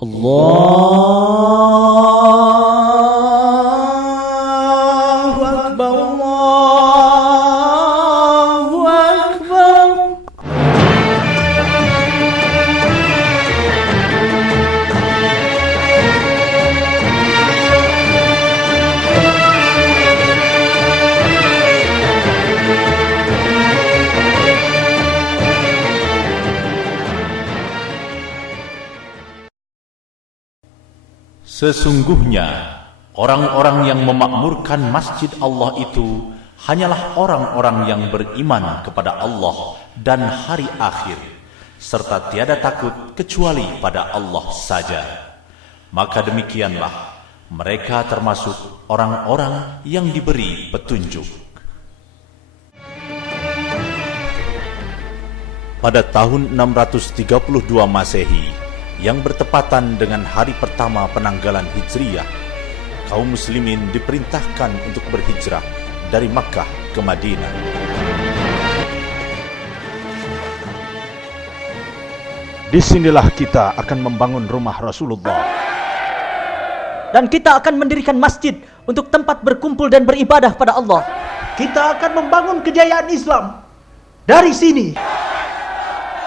Allahu Akbar, Allahu Akbar. Sesungguhnya orang-orang yang memakmurkan masjid Allah itu hanyalah orang-orang yang beriman kepada Allah dan hari akhir, serta tiada takut kecuali pada Allah saja. Maka demikianlah mereka termasuk orang-orang yang diberi petunjuk. Pada tahun 632 Masehi, yang bertepatan dengan hari pertama penanggalan Hijriyah, kaum muslimin diperintahkan untuk berhijrah dari Makkah ke Madinah. Disinilah kita akan membangun rumah Rasulullah. Dan kita akan mendirikan masjid untuk tempat berkumpul dan beribadah pada Allah. Kita akan membangun kejayaan Islam dari sini.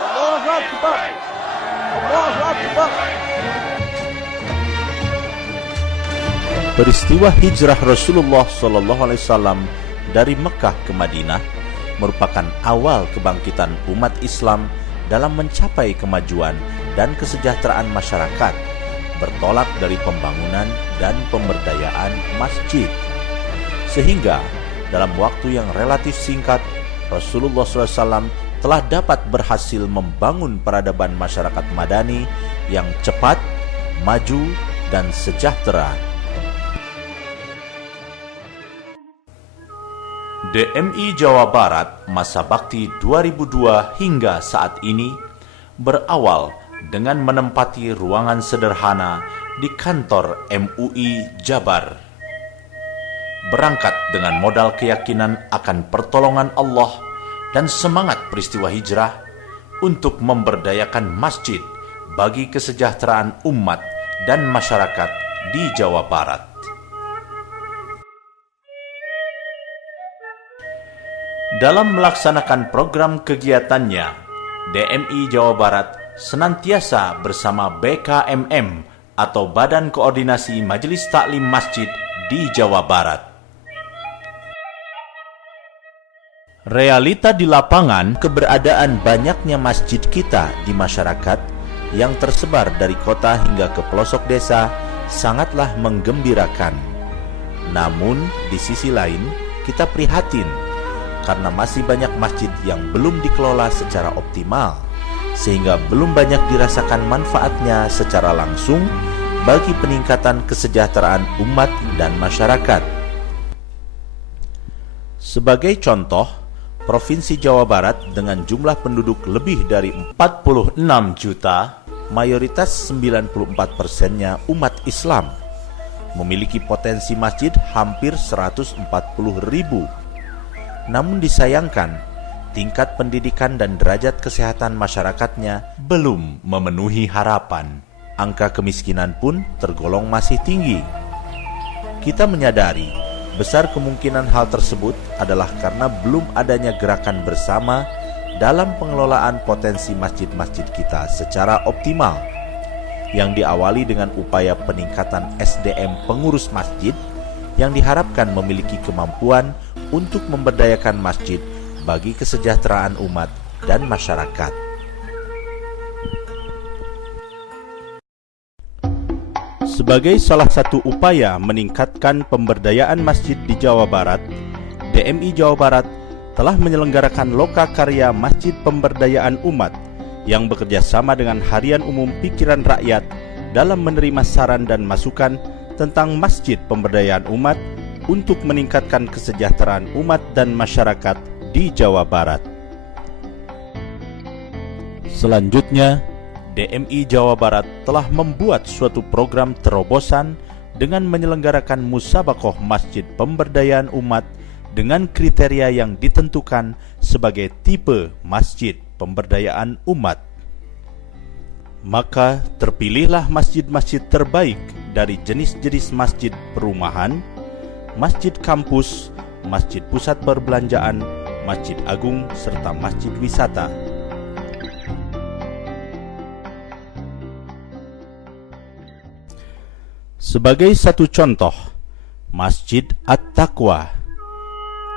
Allahu Akbar. Allahu Akbar. Peristiwa hijrah Rasulullah SAW dari Mekah ke Madinah merupakan awal kebangkitan umat Islam dalam mencapai kemajuan dan kesejahteraan masyarakat, bertolak dari pembangunan dan pemberdayaan masjid. Sehingga dalam waktu yang relatif singkat, Rasulullah SAW telah dapat berhasil membangun peradaban masyarakat Madani yang cepat, maju, dan sejahtera. DMI Jawa Barat masa bakti 2002 hingga saat ini berawal dengan menempati ruangan sederhana di kantor MUI Jabar. Berangkat dengan modal keyakinan akan pertolongan Allah dan semangat peristiwa hijrah untuk memberdayakan masjid bagi kesejahteraan umat dan masyarakat di Jawa Barat. Dalam melaksanakan program kegiatannya, DMI Jawa Barat senantiasa bersama BKMM atau Badan Koordinasi Majelis Taklim Masjid di Jawa Barat. Realita di lapangan, keberadaan banyaknya masjid kita di masyarakat yang tersebar dari kota hingga ke pelosok desa sangatlah menggembirakan. Namun di sisi lain kita prihatin karena masih banyak masjid yang belum dikelola secara optimal, sehingga belum banyak dirasakan manfaatnya secara langsung bagi peningkatan kesejahteraan umat dan masyarakat. Sebagai contoh, Provinsi Jawa Barat dengan jumlah penduduk lebih dari 46 juta, mayoritas 94%-nya umat Islam, memiliki potensi masjid hampir 140.000. Namun disayangkan, tingkat pendidikan dan derajat kesehatan masyarakatnya belum memenuhi harapan. Angka kemiskinan pun tergolong masih tinggi. Kita menyadari besar kemungkinan hal tersebut adalah karena belum adanya gerakan bersama dalam pengelolaan potensi masjid-masjid kita secara optimal, yang diawali dengan upaya peningkatan SDM pengurus masjid yang diharapkan memiliki kemampuan untuk memberdayakan masjid bagi kesejahteraan umat dan masyarakat. Sebagai salah satu upaya meningkatkan pemberdayaan masjid di Jawa Barat, DMI Jawa Barat telah menyelenggarakan Lokakarya Masjid Pemberdayaan Umat yang bekerja sama dengan Harian Umum Pikiran Rakyat dalam menerima saran dan masukan tentang Masjid Pemberdayaan Umat untuk meningkatkan kesejahteraan umat dan masyarakat di Jawa Barat. Selanjutnya, DMI Jawa Barat telah membuat suatu program terobosan dengan menyelenggarakan musabaqah Masjid Pemberdayaan Umat dengan kriteria yang ditentukan sebagai tipe Masjid Pemberdayaan Umat. Maka terpilihlah masjid-masjid terbaik dari jenis-jenis masjid perumahan, masjid kampus, masjid pusat perbelanjaan, masjid agung, serta masjid wisata. Sebagai satu contoh, Masjid At-Taqwa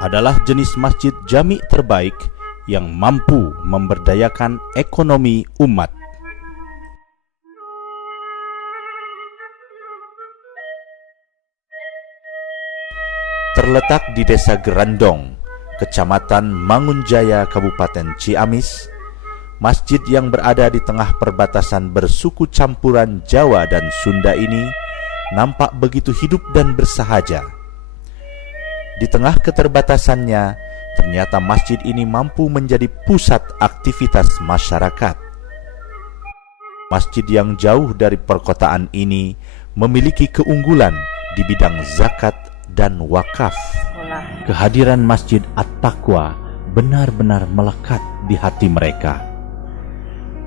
adalah jenis masjid jami' terbaik yang mampu memberdayakan ekonomi umat. Terletak di Desa Gerandong, Kecamatan Mangunjaya, Kabupaten Ciamis, masjid yang berada di tengah perbatasan bersuku campuran Jawa dan Sunda ini nampak begitu hidup dan bersahaja. Di tengah keterbatasannya, ternyata masjid ini mampu menjadi pusat aktivitas masyarakat. Masjid yang jauh dari perkotaan ini memiliki keunggulan di bidang zakat dan wakaf. Kehadiran Masjid At-Taqwa benar-benar melekat di hati mereka.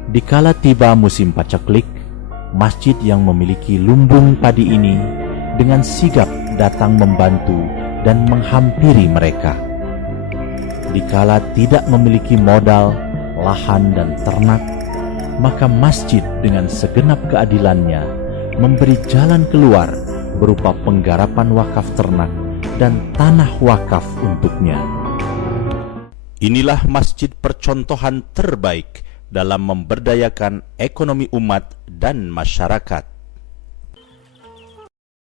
Dikala tiba musim paceklik, masjid yang memiliki lumbung padi ini dengan sigap datang membantu dan menghampiri mereka. Dikala tidak memiliki modal, lahan dan ternak, maka masjid dengan segenap keadilannya memberi jalan keluar berupa penggarapan wakaf ternak dan tanah wakaf untuknya. Inilah masjid percontohan terbaik dalam memberdayakan ekonomi umat dan masyarakat.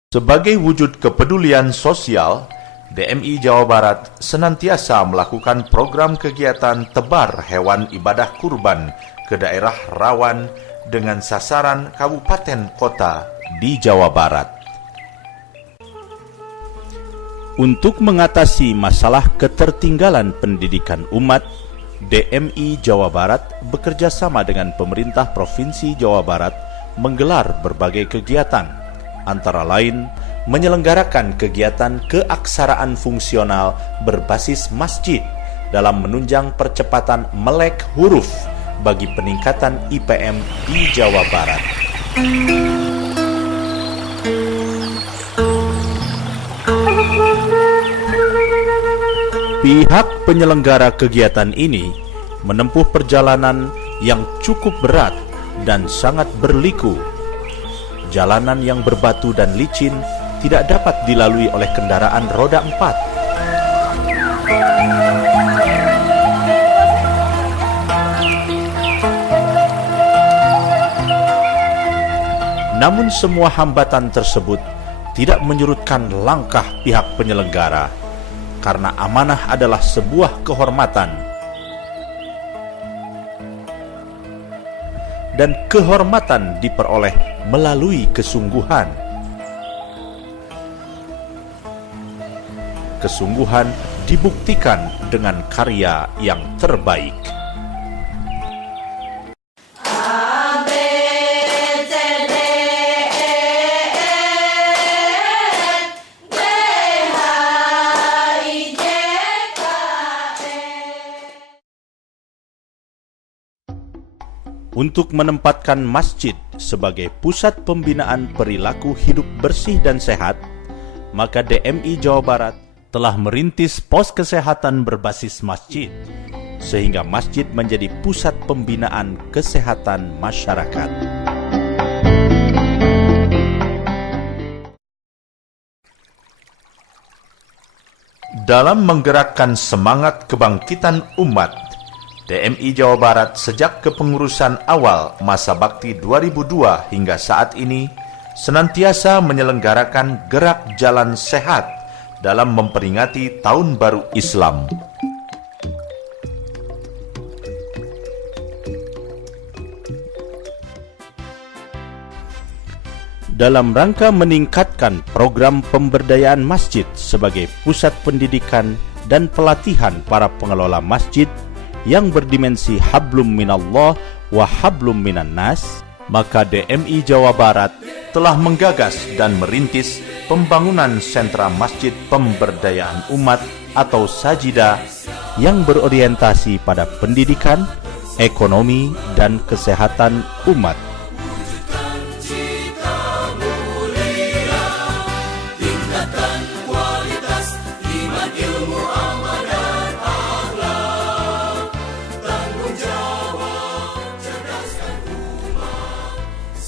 Sebagai wujud kepedulian sosial, DMI Jawa Barat senantiasa melakukan program kegiatan tebar hewan ibadah kurban ke daerah rawan dengan sasaran kabupaten kota di Jawa Barat. Untuk mengatasi masalah ketertinggalan pendidikan umat, DMI Jawa Barat bekerja sama dengan pemerintah Provinsi Jawa Barat menggelar berbagai kegiatan, antara lain menyelenggarakan kegiatan keaksaraan fungsional berbasis masjid dalam menunjang percepatan melek huruf bagi peningkatan IPM di Jawa Barat. Pihak penyelenggara kegiatan ini menempuh perjalanan yang cukup berat dan sangat berliku. Jalanan yang berbatu dan licin tidak dapat dilalui oleh kendaraan roda 4. Namun semua hambatan tersebut tidak menyurutkan langkah pihak penyelenggara, karena amanah adalah sebuah kehormatan. Dan kehormatan diperoleh melalui kesungguhan. Kesungguhan dibuktikan dengan karya yang terbaik. Untuk menempatkan masjid sebagai pusat pembinaan perilaku hidup bersih dan sehat, maka DMI Jawa Barat telah merintis pos kesehatan berbasis masjid, sehingga masjid menjadi pusat pembinaan kesehatan masyarakat. Dalam menggerakkan semangat kebangkitan umat, DMI Jawa Barat sejak kepengurusan awal masa bakti 2002 hingga saat ini senantiasa menyelenggarakan gerak jalan sehat dalam memperingati Tahun Baru Islam. Dalam rangka meningkatkan program pemberdayaan masjid sebagai pusat pendidikan dan pelatihan para pengelola masjid yang berdimensi hablum minallah wa hablum minan nas, maka DMI Jawa Barat telah menggagas dan merintis pembangunan sentra masjid pemberdayaan umat atau Sajida yang berorientasi pada pendidikan, ekonomi, dan kesehatan umat.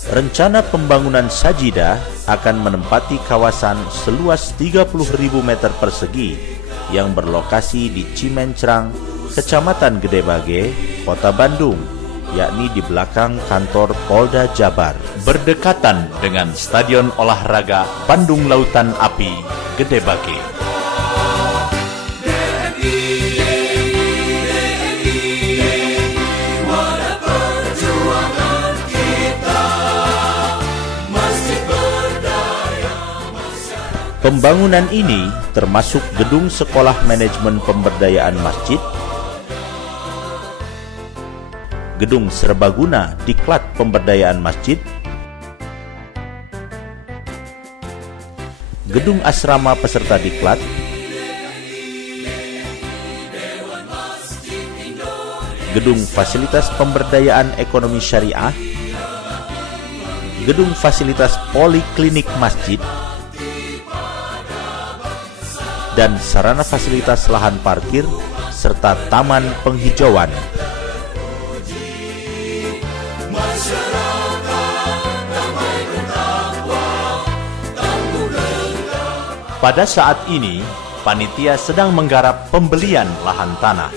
Rencana pembangunan Sajidah akan menempati kawasan seluas 30.000 meter persegi yang berlokasi di Cimencrang, Kecamatan Gedebage, Kota Bandung, yakni di belakang kantor Polda Jabar, berdekatan dengan Stadion Olahraga Bandung Lautan Api, Gedebage. Pembangunan ini termasuk gedung Sekolah Manajemen Pemberdayaan Masjid, gedung serbaguna Diklat Pemberdayaan Masjid, gedung asrama peserta Diklat, gedung fasilitas pemberdayaan ekonomi syariah, gedung fasilitas poliklinik masjid, dan sarana fasilitas lahan parkir, serta taman penghijauan. Pada saat ini, panitia sedang menggarap pembelian lahan tanah.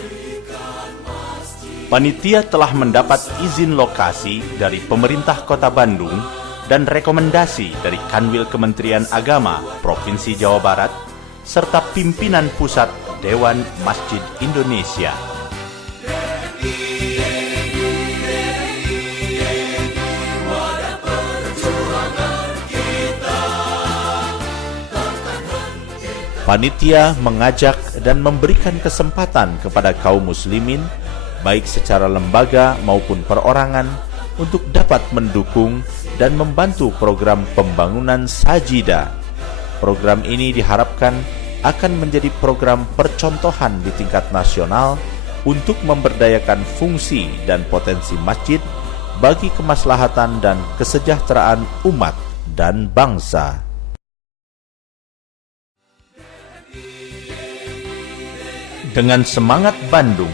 Panitia telah mendapat izin lokasi dari pemerintah Kota Bandung dan rekomendasi dari Kanwil Kementerian Agama Provinsi Jawa Barat serta pimpinan pusat Dewan Masjid Indonesia. Panitia mengajak dan memberikan kesempatan kepada kaum muslimin, baik secara lembaga maupun perorangan, untuk dapat mendukung dan membantu program pembangunan Sajidah. Program ini diharapkan akan menjadi program percontohan di tingkat nasional untuk memberdayakan fungsi dan potensi masjid bagi kemaslahatan dan kesejahteraan umat dan bangsa. Dengan semangat Bandung,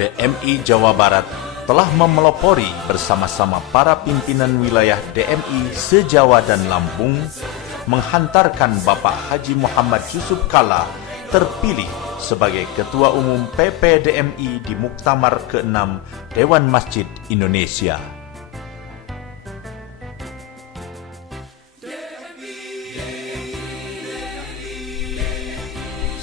DMI Jawa Barat telah memelopori bersama-sama para pimpinan wilayah DMI se-Jawa dan Lampung menghantarkan Bapak Haji Muhammad Yusuf Kalla terpilih sebagai Ketua Umum PPDMI di Muktamar ke-6 Dewan Masjid Indonesia.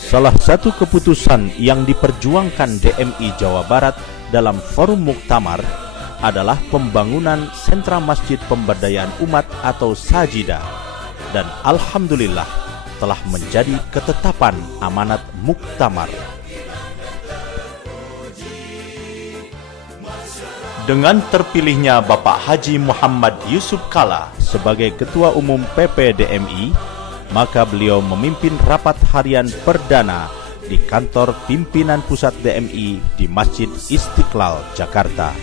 Salah satu keputusan yang diperjuangkan DMI Jawa Barat dalam forum Muktamar adalah pembangunan sentra masjid pemberdayaan umat atau Sajidah. Dan alhamdulillah telah menjadi ketetapan amanat Muktamar. Dengan terpilihnya Bapak Haji Muhammad Yusuf Kalla sebagai Ketua Umum PPDMI, maka beliau memimpin rapat harian perdana di kantor pimpinan pusat DMI di Masjid Istiqlal, Jakarta.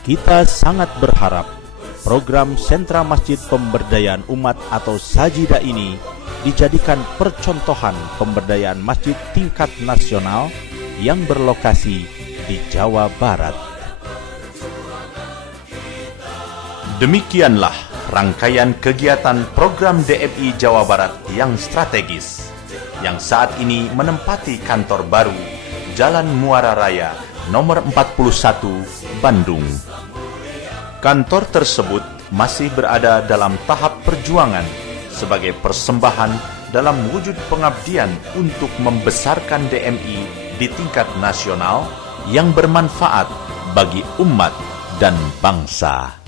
Kita sangat berharap program Sentra Masjid Pemberdayaan Umat atau Sajidah ini dijadikan percontohan pemberdayaan masjid tingkat nasional yang berlokasi di Jawa Barat. Demikianlah rangkaian kegiatan program DMI Jawa Barat yang strategis, yang saat ini menempati kantor baru Jalan Muara Raya nomor 41, Bandung. Kantor tersebut masih berada dalam tahap perjuangan sebagai persembahan dalam wujud pengabdian untuk membesarkan DMI di tingkat nasional yang bermanfaat bagi umat dan bangsa.